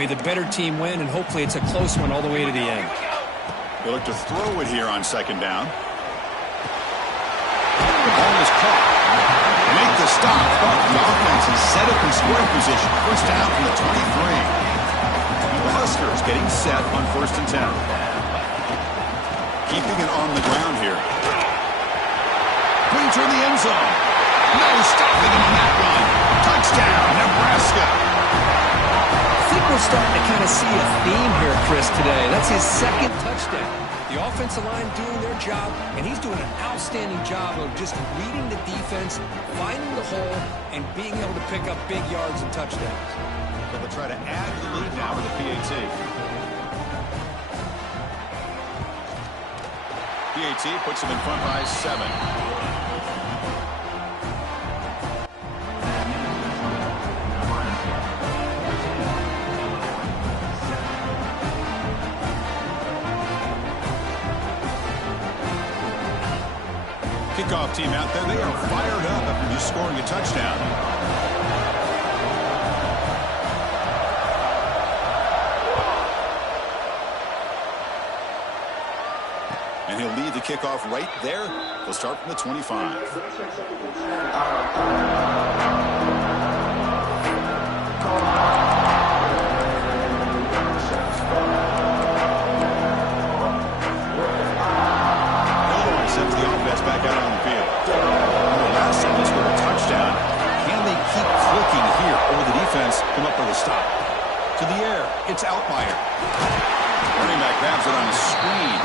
May the better team win, and hopefully it's a close one all the way to the end. They look to throw it here on second down. The ball is caught. Make the stop. The offense is set up in scoring position. First down from the 23. The Huskers getting set on 1st and 10. Keeping it on the ground here. Clean through the end zone. No stopping him on that run. Touchdown, Nebraska. I think we're starting to kind of see a theme here, Chris, today. That's his second touchdown. The offensive line doing their job, and he's doing an outstanding job of just reading the defense, finding the hole, and being able to pick up big yards and touchdowns. So they'll try to add to the lead now with the PAT. PAT puts him in front by 7. Kickoff team out there, they are fired up after just scoring a touchdown. And he'll lead the kickoff right there. They'll start from the 25. Back out on the field. The last time they scored a touchdown. Can they keep clicking here, or the defense come up with a stop? To the air, it's Altmaier. Running back grabs it on a screen.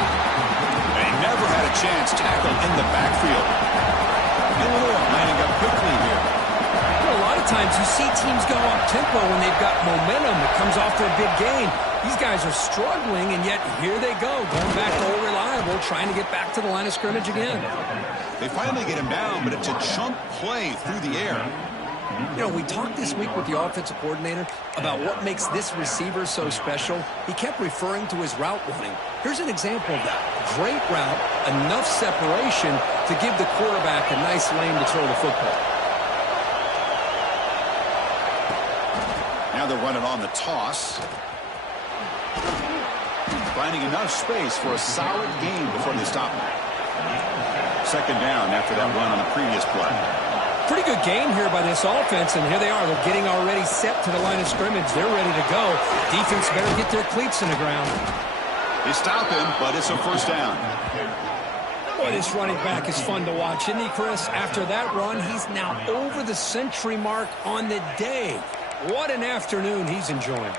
And he never had a chance. Tackle in the backfield. Illinois lining up quickly here. A lot of times you see teams go up-tempo when they've got momentum that comes off their big gain. These guys are struggling, and yet here they go, going back to old reliable, trying to get back to the line of scrimmage again. They finally get him down, but it's a chunk play through the air. You know, we talked this week with the offensive coordinator about what makes this receiver so special. He kept referring to his route running. Here's an example of that. Great route, enough separation to give the quarterback a nice lane to throw the football. Now they're running on the toss. Finding enough space for a solid gain before they stop him. Second down after that run on the previous play. Pretty good game here by this offense, and here they are. They're getting already set to the line of scrimmage. They're ready to go. Defense better get their cleats in the ground. They stop him, but it's a first down. Boy, this running back is fun to watch, isn't he, Chris? After that run, he's now over the century mark on the day. What an afternoon he's enjoying.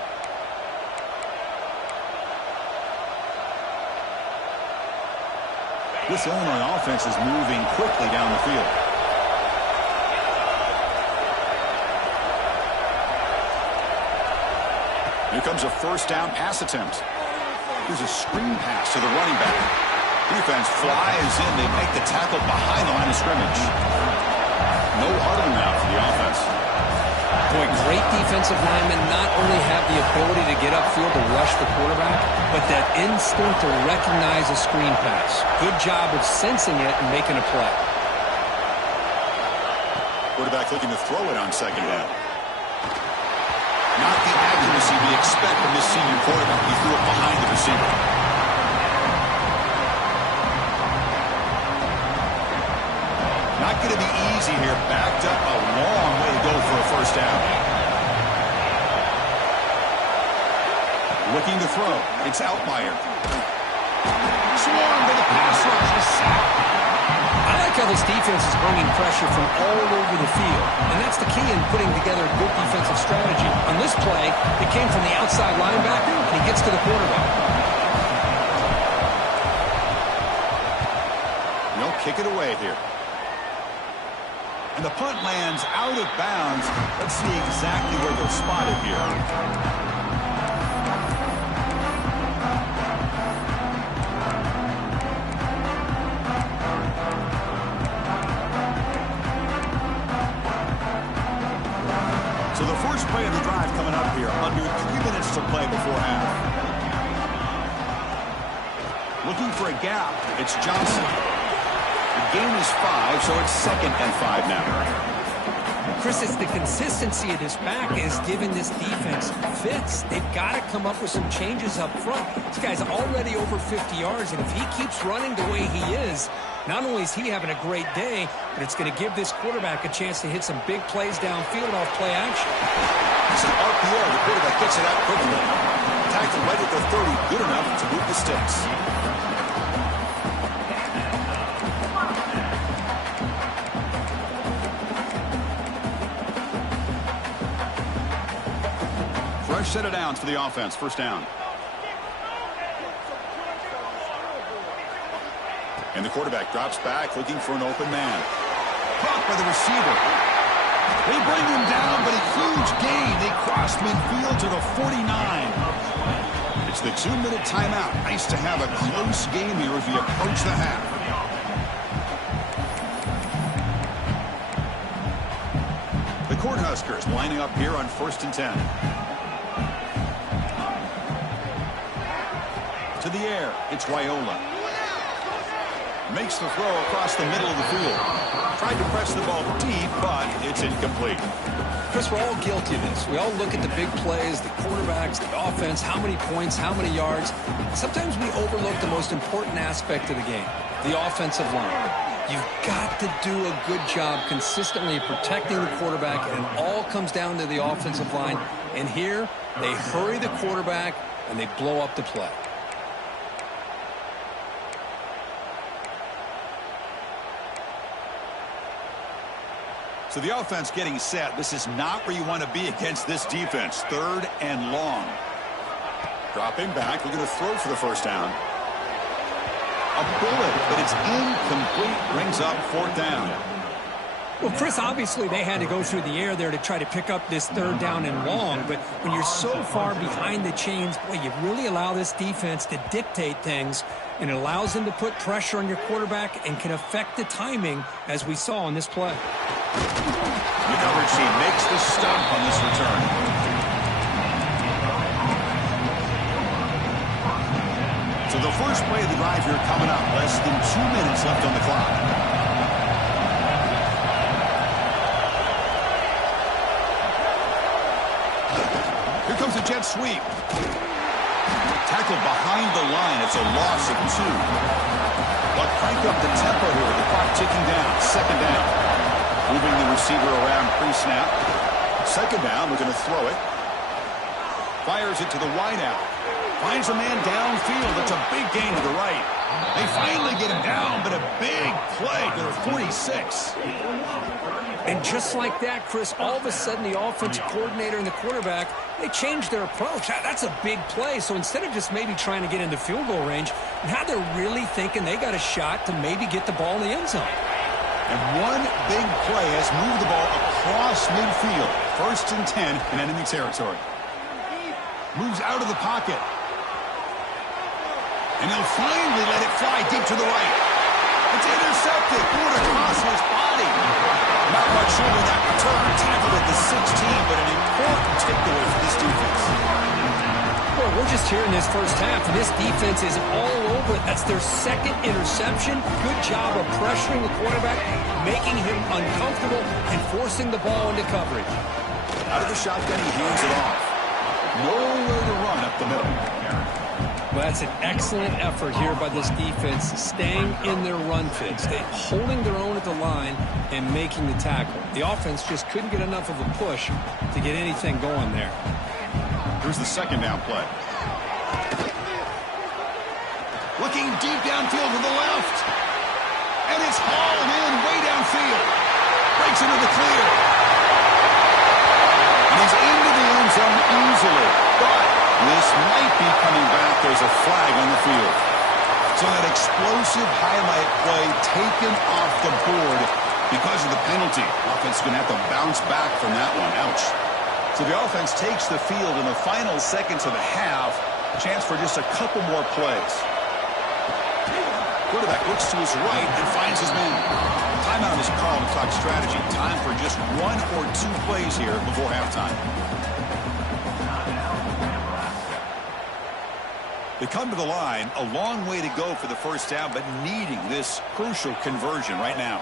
This Illinois offense is moving quickly down the field. Here comes a first down pass attempt. Here's a screen pass to the running back. Defense flies in. They make the tackle behind the line of scrimmage. No huddle now for the offense. Boy, great defensive linemen not only have the ability to get upfield to rush the quarterback, but that instinct to recognize a screen pass. Good job of sensing it and making a play. Quarterback looking to throw it on second down. Not the accuracy we expect from this senior quarterback. He threw it behind the receiver. Not going to be easy here. Backed up a long way to go for a first down. Looking to throw. It's Altmaier. Swarmed by the pass rush. A sack. I like how this defense is bringing pressure from all over the field, and that's the key in putting together a good defensive strategy. On this play, it came from the outside linebacker, and he gets to the quarterback. They'll kick it away here. And the punt lands out of bounds. Let's see exactly where they're spotted here. So the first play of the drive coming up here. Under 3 minutes to play before half. Looking for a gap. It's Johnson. The game is 5, so it's 2nd and 5 now. Chris, it's the consistency of this back is giving this defense fits. They've got to come up with some changes up front. This guy's already over 50 yards, and if he keeps running the way he is, not only is he having a great day, but it's going to give this quarterback a chance to hit some big plays downfield off play action. It's an RPO. The quarterback gets it out quickly. Tackled right at the 30. Good enough to move the sticks. Fresh set of downs for the offense. First down. And the quarterback drops back looking for an open man. Caught by the receiver. They bring him down, but a huge gain. They cross midfield to the 49. It's the 2-minute timeout. Nice to have a close game here as we approach the half. The Cornhuskers lining up here on 1st and 10. To the air, it's Wyola. Makes the throw across the middle of the field. Tried to press the ball deep, but it's incomplete. Chris, we're all guilty of this. We all look at the big plays, the quarterbacks, the offense, how many points, how many yards. Sometimes we overlook the most important aspect of the game, the offensive line. You've got to do a good job consistently protecting the quarterback, and it all comes down to the offensive line. And here, they hurry the quarterback, and they blow up the play. So the offense getting set. This is not where you want to be against this defense. 3rd and long. Dropping back. We're going to throw for the first down. A bullet, but it's incomplete. Brings up 4th down. Well, Chris, obviously they had to go through the air there to try to pick up this 3rd down and long, but when you're so far behind the chains, boy, you really allow this defense to dictate things, and it allows them to put pressure on your quarterback and can affect the timing, as we saw on this play. The coverage team makes the stop on this return. So the first play of the drive here coming up. Less than 2 minutes left on the clock. Here comes a jet sweep. Tackled behind the line. It's a loss of 2. But crank up the tempo here. The clock ticking down. 2nd down. Moving the receiver around pre-snap. 2nd down. We're going to throw it. Fires it to the wideout. Finds a man downfield. That's a big gain to the right. They finally get him down, but a big play to the 46. And just like that, Chris, all of a sudden the offensive coordinator and the quarterback, they changed their approach. That's a big play. So instead of just maybe trying to get into field goal range, now they're really thinking they got a shot to maybe get the ball in the end zone. And one big play has moved the ball across midfield. 1st and 10 in enemy territory. Moves out of the pocket. And he'll finally let it fly deep to the right. It's intercepted. Going across his body. Not much over that return. Tackled at the 16, but an important takeaway for this defense. Boy, we're just here in this first half, and this defense is all over it. That's their 2nd interception. Good job of pressuring the quarterback, making him uncomfortable, and forcing the ball into coverage. Out of the shotgun, he hands it off. Nowhere to run up the middle. Well, that's an excellent effort here by this defense, staying in their run fits, holding their own at the line and making the tackle. The offense just couldn't get enough of a push to get anything going there. Here's the 2nd down play. Looking deep downfield to the left. And it's hauled in way downfield. Breaks into the clear. And he's into the end zone easily. But this might be coming back. There's a flag on the field. So that explosive highlight play taken off the board because of the penalty. Offense is going to have to bounce back from that one. Ouch. So the offense takes the field in the final seconds of the half. Chance for just a couple more plays. Quarterback looks to his right and finds his man. Timeout is called to talk strategy. Time for just 1 or 2 plays here before halftime. They come to the line, a long way to go for the first down, but needing this crucial conversion right now.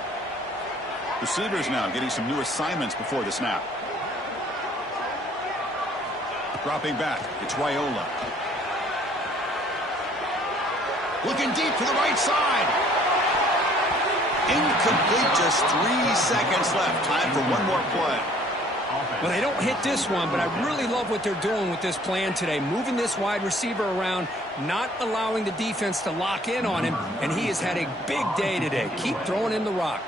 Receivers now getting some new assignments before the snap. Dropping back, it's Raiola. Looking deep to the right side. Incomplete, just 3 seconds left. Time for one more play. Well, they don't hit this one, but I really love what they're doing with this plan today. Moving this wide receiver around, not allowing the defense to lock in on him, and he has had a big day today. Keep throwing him the rock.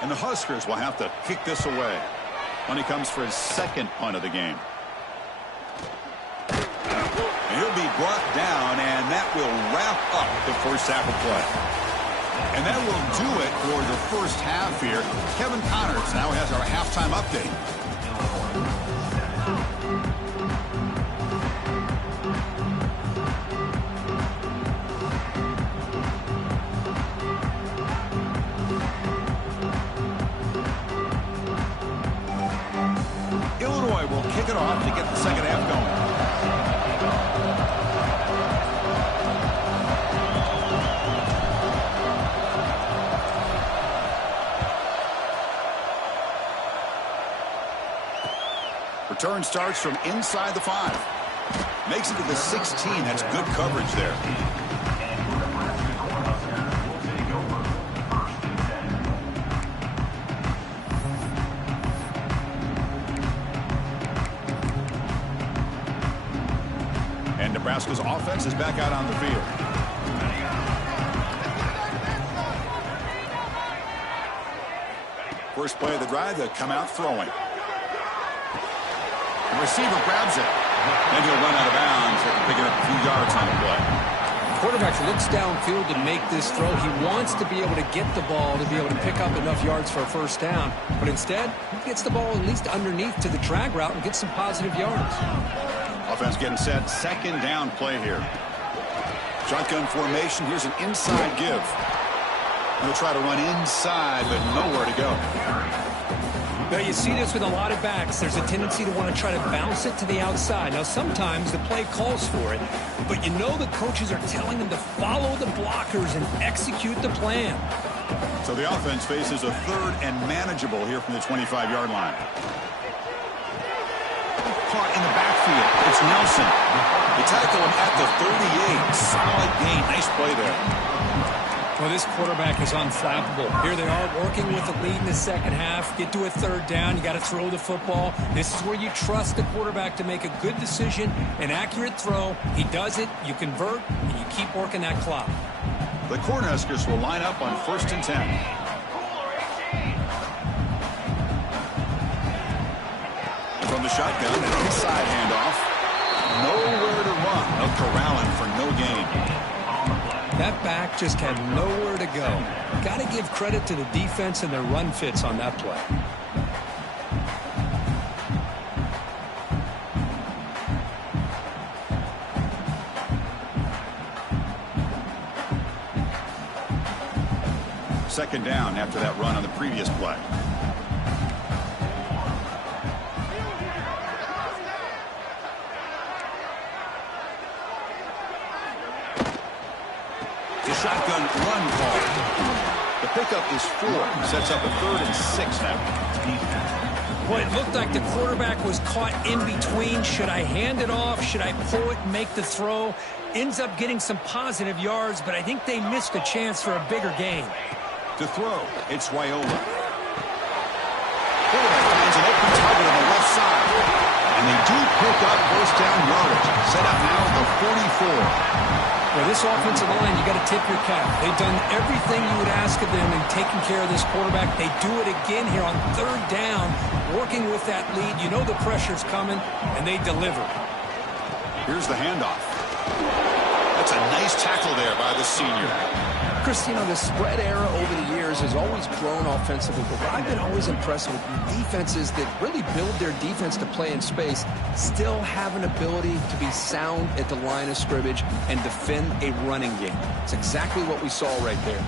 And the Huskers will have to kick this away when he comes for his second punt of the game. And he'll be brought down, and that will wrap up the first half of play. And that will do it for the first half here. Kevin Connors now has our halftime update. Illinois will kick it off to get the second half going. Return starts from inside the 5. Makes it to the 16. That's good coverage there. And Nebraska's offense is back out on the field. First play of the drive, they'll come out throwing. The receiver grabs it, and he'll run out of bounds after picking up a few yards on the play. Quarterback looks downfield to make this throw. He wants to be able to get the ball to be able to pick up enough yards for a first down. But instead, he gets the ball at least underneath to the drag route and gets some positive yards. Offense getting set. Second down play here. Shotgun formation. Here's an inside give. He'll try to run inside, but nowhere to go. Now, you see this with a lot of backs. There's a tendency to want to try to bounce it to the outside. Now, sometimes the play calls for it, but you know the coaches are telling them to follow the blockers and execute the plan. So the offense faces a third and manageable here from the 25-yard line. Caught in the backfield. It's Nelson. They tackle him at the 38. Solid gain. Nice play there. Well, this quarterback is unflappable. Here they are working with the lead in the second half. Get to a third down. You got to throw the football. This is where you trust the quarterback to make a good decision, an accurate throw. He does it. You convert, and you keep working that clock. The Cornhuskers will line up on 1st and 10. From the shotgun, an inside handoff. Nowhere to run. They'll corral him for no gain. That back just had nowhere to go. Got to give credit to the defense and their run fits on that play. Second down after that run on the previous play. Shotgun run call. The pickup is 4. Sets up a 3rd and 6 now. Boy, it looked like the quarterback was caught in between. Should I hand it off? Should I pull it and make the throw? Ends up getting some positive yards, but I think they missed a chance for a bigger gain. To throw, it's Raiola. Quarterback finds an open target on the left side. And they do pick up first down yardage. Set up now at the 44. Well, this offensive line, you got to tip your cap. They've done everything you would ask of them in taking care of this quarterback. They do it again here on third down, working with that lead. You know the pressure's coming, and they deliver. Here's the handoff. That's a nice tackle there by the senior. Chris, you know, the spread era over the years has always grown offensively, but what I've been always impressed with defenses that really build their defense to play in space still have an ability to be sound at the line of scrimmage and defend a running game. It's exactly what we saw right there.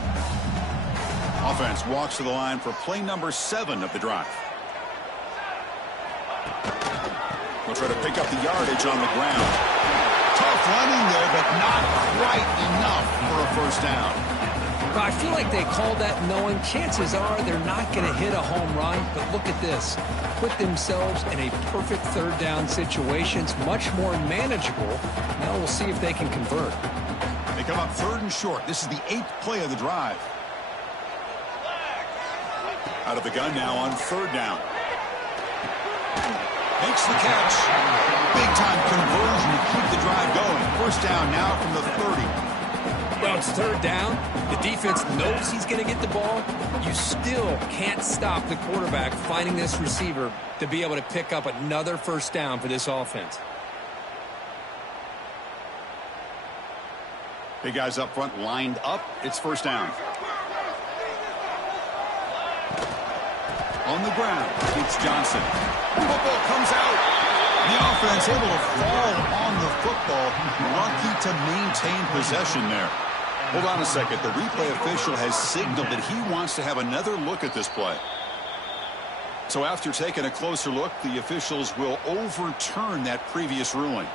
Offense walks to the line for play number 7 of the drive. We'll try to pick up the yardage on the ground. Tough running there, but not quite enough for a first down. Well, I feel like they called that knowing chances are they're not going to hit a home run, but look at this. Put themselves in a perfect third down situation. It's much more manageable. Now we'll see if they can convert. They come up 3rd and short. This is the 8th play of the drive. Out of the gun now on 3rd down. Makes the catch. Big-time conversion to keep the drive going. 1st down now from the 30. Well, it's 3rd down. The defense knows he's going to get the ball. You still can't stop the quarterback finding this receiver to be able to pick up another 1st down for this offense. Big guys up front lined up. It's 1st down. On the ground, it's Johnson. Football comes out. The offense able to fall on the football. Lucky to maintain possession there. Hold on a second. The replay official has signaled that he wants to have another look at this play. So after taking a closer look, the officials will overturn that previous ruling.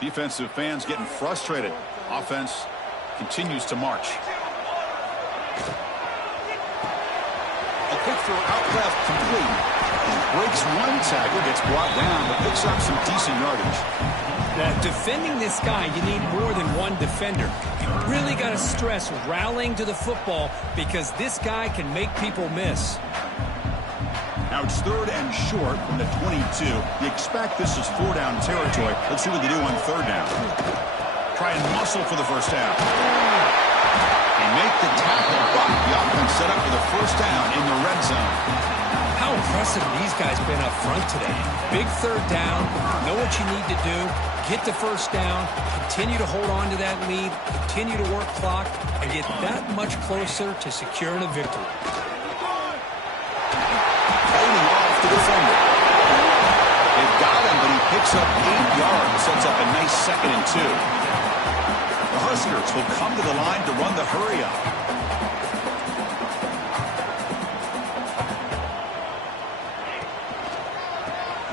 Defensive fans getting frustrated. Offense continues to march. A quick throw out left, complete. Breaks one tackle, gets brought down, but picks up some decent yardage. Defending this guy, you need more than one defender. You really got to stress rallying to the football because this guy can make people miss. Now it's 3rd and short from the 22. You expect this is 4-down territory. Let's see what they do on 3rd down. Try and muscle for the 1st down. They make the tackle, but the offense set up for the 1st down in the red zone. How impressive these guys been up front today. Big 3rd down. Know what you need to do. Get the 1st down. Continue to hold on to that lead. Continue to work clock and get that much closer to securing a victory. To defender. They've got him, but he picks up 8 yards, sets up a nice 2nd and 2. The Huskers will come to the line to run the hurry up.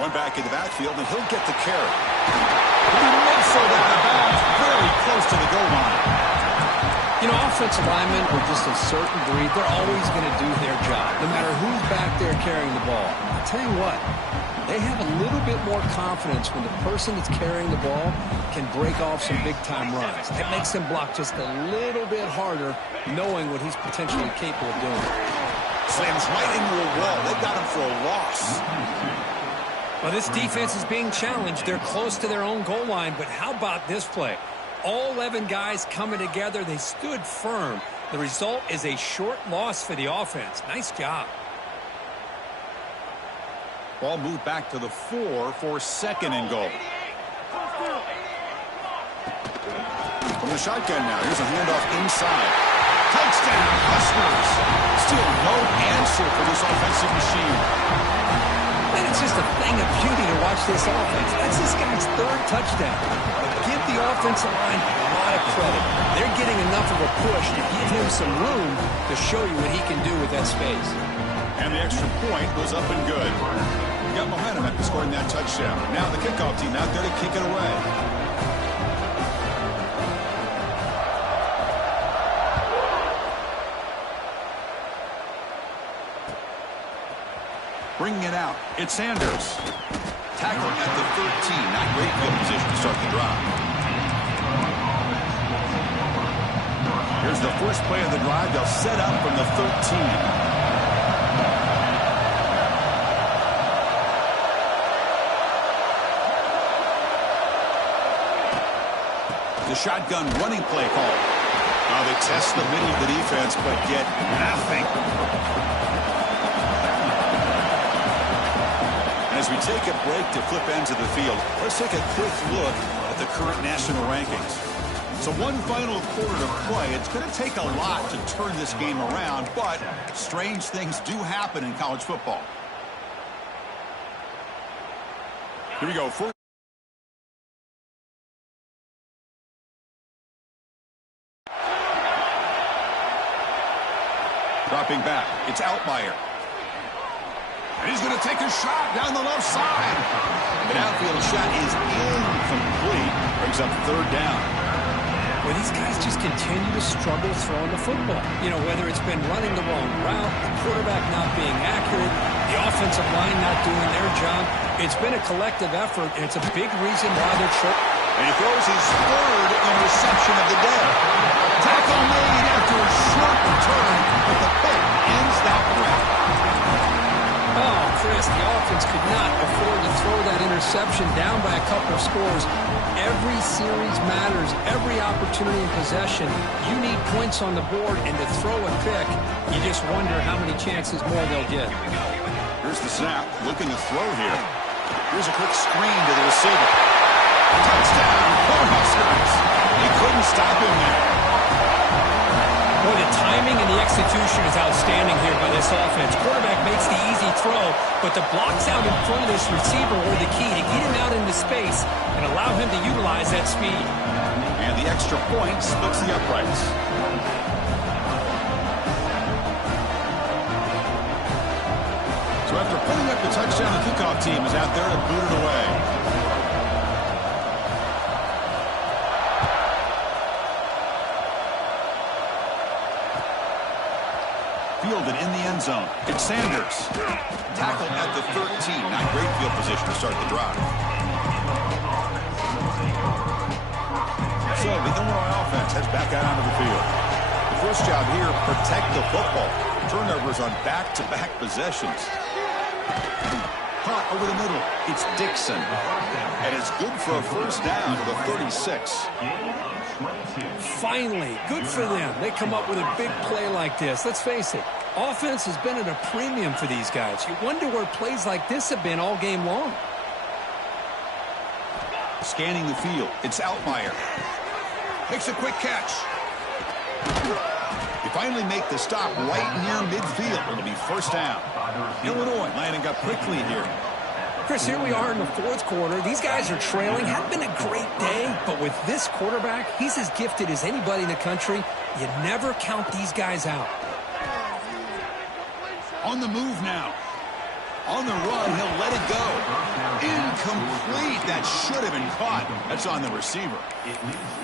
One back in the backfield, and he'll get the carry. He midsole out of bounds, very close to the goal line. You know, offensive linemen are just a certain breed. They're always going to do their job, no matter who's back there carrying the ball. I'll tell you what, they have a little bit more confidence when the person that's carrying the ball can break off some big-time runs. That makes them block just a little bit harder, knowing what he's potentially capable of doing. Slams right into a wall. They got him for a loss. Well, this defense is being challenged. They're close to their own goal line, but how about this play? All 11 guys coming together. They stood firm. The result is a short loss for the offense. Nice job. Ball moved back to the 4 for 2nd and goal. From the shotgun now. Here's a handoff inside. Touchdown, Huskers. Still no answer for this offensive machine. And it's just a thing of beauty to watch this offense. That's this guy's 3rd touchdown. Give the offensive line a lot of credit. They're getting enough of a push to give him some room to show you what he can do with that space. And the extra point was up and good. Got momentum after scoring that touchdown. Now the kickoff team out there to kick it away. Bringing it out, it's Sanders. Tackle at the 13. Not great field position to start the drive. Here's the first play of the drive. They'll set up from the 13. The shotgun running play call. Now they test the middle of the defense, but get nothing. As we take a break to flip ends of the field, let's take a quick look at the current national rankings. So one final quarter to play. It's going to take a lot to turn this game around, but strange things do happen in college football. Here we go. Dropping back. It's Altmaier. And he's going to take a shot down the left side. The downfield shot is incomplete. Brings up third down. Well, these guys just continue to struggle throwing the football. You know, whether it's been running the wrong route, the quarterback not being accurate, the offensive line not doing their job. It's been a collective effort, and it's a big reason why they're short. And he throws his third interception of the day. Tackle made after a short return, but the pick ends that threat. Oh, Chris, the offense could not afford to throw that interception down by a couple of scores. Every series matters. Every opportunity in possession. You need points on the board, and to throw a pick, you just wonder how many chances more they'll get. Here's the snap. Looking to throw here. Here's a quick screen to the receiver. Touchdown, Cornhuskers. He couldn't stop him there. Boy, the timing and the execution is outstanding here by this offense. Quarterback makes the easy throw, but the blocks out in front of this receiver were the key to get him out into space and allow him to utilize that speed. And the extra point splits the uprights. So after putting up the touchdown, the kickoff team is out there to boot it away. Fielded in the end zone. It's Sanders. Tackled at the 13. Not great field position to start the drive. So the Illinois offense heads back out onto the field. The first job here, protect the football. Turnovers on back-to-back possessions. Caught over the middle. It's Dixon. And it's good for a first down to the 36. Finally, good for them. They come up with a big play like this. Let's face it, offense has been at a premium for these guys. You wonder where plays like this have been all game long. Scanning the field. It's Altmaier. Makes a quick catch. They finally make the stop right near midfield. It'll be first down. Illinois lining up quickly here. Chris, here we are in the fourth quarter. These guys are trailing. Hadn't been a great day, but with this quarterback, he's as gifted as anybody in the country. You never count these guys out. On the move now. On the run, he'll let it go. Incomplete. That should have been caught. That's on the receiver.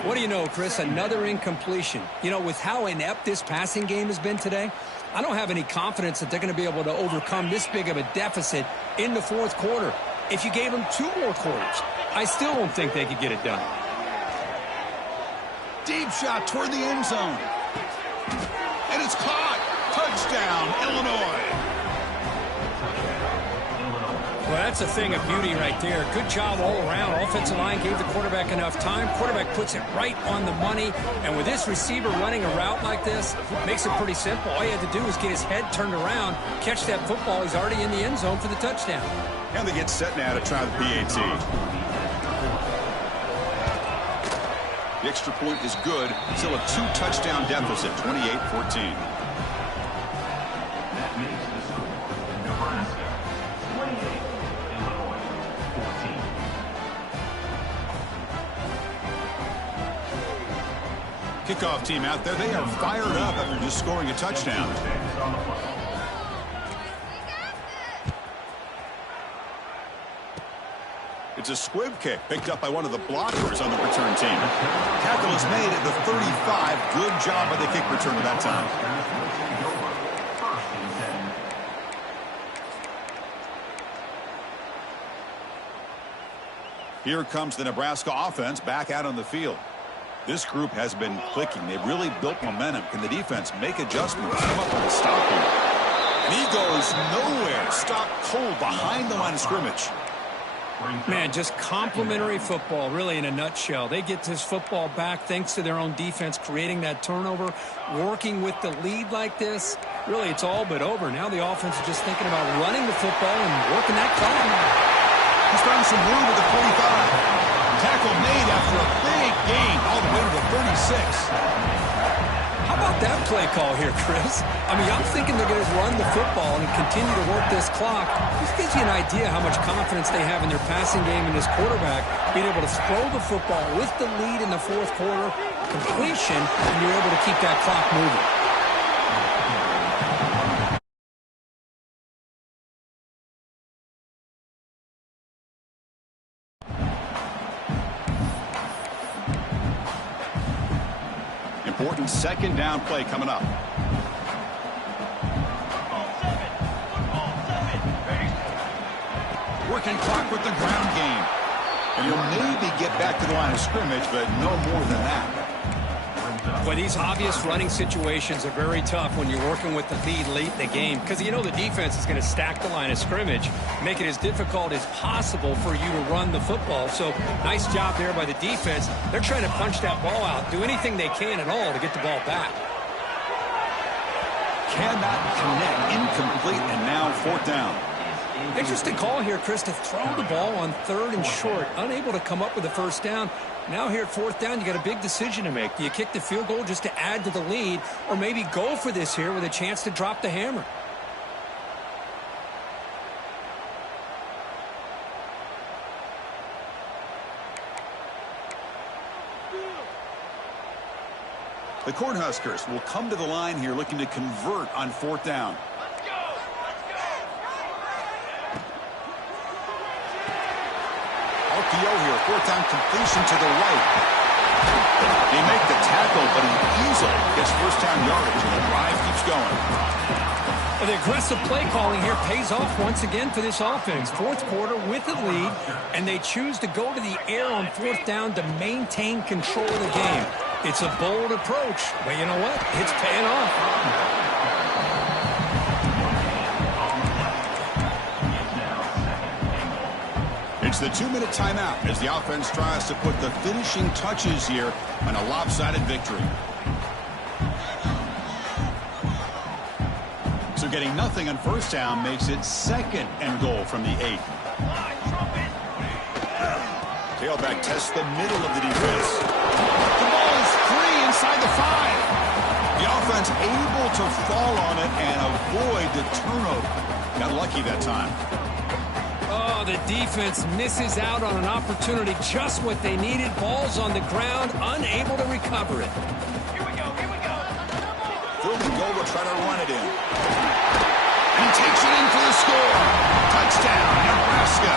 What do you know, Chris? Another incompletion. You know, with how inept this passing game has been today, I don't have any confidence that they're going to be able to overcome this big of a deficit in the fourth quarter. If you gave them 2 more quarters, I still don't think they could get it done. Deep shot toward the end zone. And it's caught. Touchdown, Illinois. Well, that's a thing of beauty right there. Good job all around. Offensive line gave the quarterback enough time. Quarterback puts it right on the money. And with this receiver running a route like this, makes it pretty simple. All you had to do was get his head turned around, catch that football. He's already in the end zone for the touchdown. And they get set now to try the PAT. The extra point is good. Still a 2-touchdown deficit, 28-14. Kickoff team out there. They are fired up after just scoring a touchdown. It's a squib kick picked up by one of the blockers on the return team. Tackle is made at the 35. Good job by the kick returner that time. Here comes the Nebraska offense back out on the field. This group has been clicking. They've really built momentum. Can the defense make adjustments? Come up with a stop here. And he goes nowhere. Stop cold behind the line of scrimmage. Man, just complimentary football, really, in a nutshell. They get this football back thanks to their own defense, creating that turnover, working with the lead like this. Really, it's all but over. Now the offense is just thinking about running the football and working that clock. He's finding some room at the 45. Tackle made after a big gain all the way to the 36. How about that play call here, Chris? I mean, I'm thinking they're going to run the football and continue to work this clock. This gives you an idea how much confidence they have in their passing game and this quarterback being able to throw the football with the lead in the fourth quarter, completion, and you're able to keep that clock moving. important second down play coming up. Working clock with the ground game. And he'll maybe get back to the line of scrimmage, but no more than that. Well, these obvious running situations are very tough when you're working with the lead late in the game because you know the defense is going to stack the line of scrimmage, make it as difficult as possible for you to run the football. So nice job there by the defense. They're trying to punch that ball out, do anything they can at all to get the ball back. Cannot connect, incomplete, and now fourth down. Interesting call here, Chris, to throw the ball on 3rd and short, unable to come up with a first down. Now here at 4th down, you got a big decision to make. Do you kick the field goal just to add to the lead, or maybe go for this here with a chance to drop the hammer? The Cornhuskers will come to the line here looking to convert on 4th down. RPO here, 4th down completion to the right. They make the tackle, but he easily gets first down yardage, and the drive keeps going. Well, the aggressive play calling here pays off once again for this offense. 4th quarter with the lead, and they choose to go to the air on 4th down to maintain control of the game. It's a bold approach, but you know what? It's paying off. It's the 2-minute timeout as the offense tries to put the finishing touches here on a lopsided victory. So getting nothing on first down makes it 2nd and goal from the 8. Tailback tests the middle of the defense. The ball is free inside the 5. The offense able to fall on it and avoid the turnover. Got lucky that time. Oh, the defense misses out on an opportunity, just what they needed. Ball's on the ground, unable to recover it. Here we go. 3rd and goal, will try to run it in. And he takes it in for the score. Touchdown, Nebraska.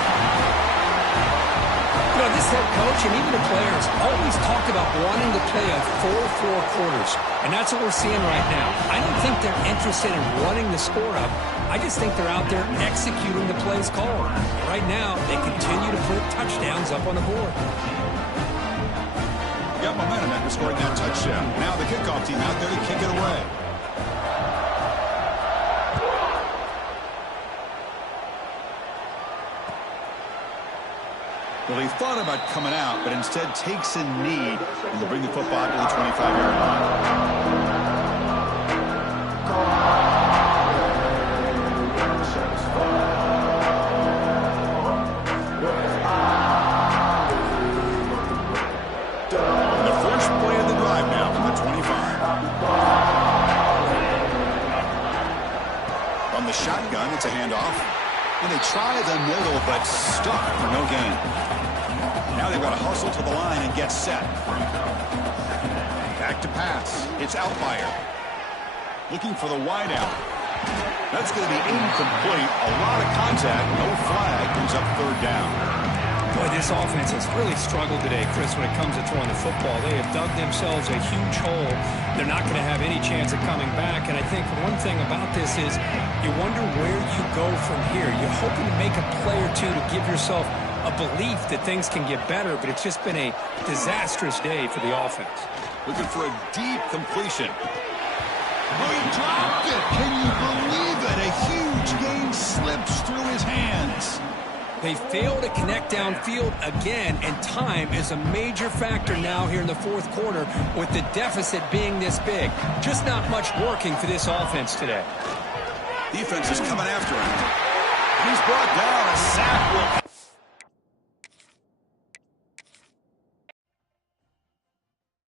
You know, this head coach and even the players always talked about wanting to play a full 4 quarters, and that's what we're seeing right now. I don't think they're interested in running the score up. I just think they're out there executing the plays called. Right now, they continue to put touchdowns up on the board. Got momentum after scoring that touchdown. Now the kickoff team out there to kick it away. Well, he thought about coming out, but instead takes a knee and will bring the football to the 25-yard line. The first play of the drive now from the 25. From the shotgun, it's a handoff. And they try the middle, but stuck for no gain. Now they've got to hustle to the line and get set. Back to pass. It's Altmyer. Looking for the wideout. That's going to be incomplete. A lot of contact. No flag. Brings up 3rd down. Boy, this offense has really struggled today, Chris, when it comes to throwing the football. They have dug themselves a huge hole. They're not going to have any chance of coming back. And I think one thing about this is you wonder where you go from here. You're hoping to make a play or two to give yourself a belief that things can get better, but it's just been a disastrous day for the offense. Looking for a deep completion. Oh, he dropped it. Can you believe it? A huge gain slips through his hands. They fail to connect downfield again, and time is a major factor now here in the 4th quarter with the deficit being this big. Just not much working for this offense today. Defense is coming after him. He's brought down. A sack will